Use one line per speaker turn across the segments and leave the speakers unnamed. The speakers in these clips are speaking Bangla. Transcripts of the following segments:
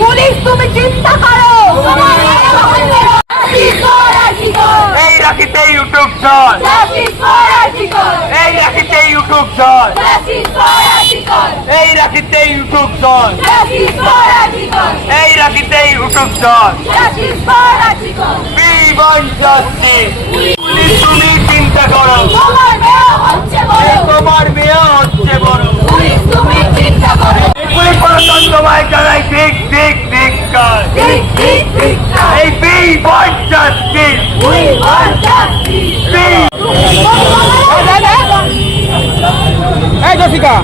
পুলিশ
তুমি চিন্তা করো।
এই রাখিতে ইউটিউব চল।
এই রাখিতে ইউটিউব
চল। এই রাখিতে ইউটিউব
চল। এই রাখিতে
ইউটিউব চল। Justice. পুলিশ তুমি চিন্তা করো।
তোমার মেয়ে হচ্ছে বড়।
প্রশাসন তোমায় জানাই ঠিক ঠিক ঠিক কাজ।
ঠিক ঠিক ঠিক
এই we want justice.
We want justice!
We
এই জসিকা।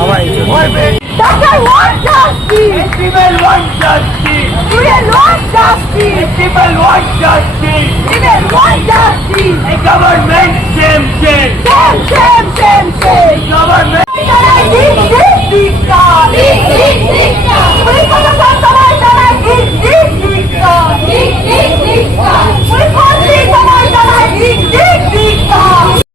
Hawaii.
Doctor, want justice!
People want justice!
People want justice!
People want justice!
People want justice!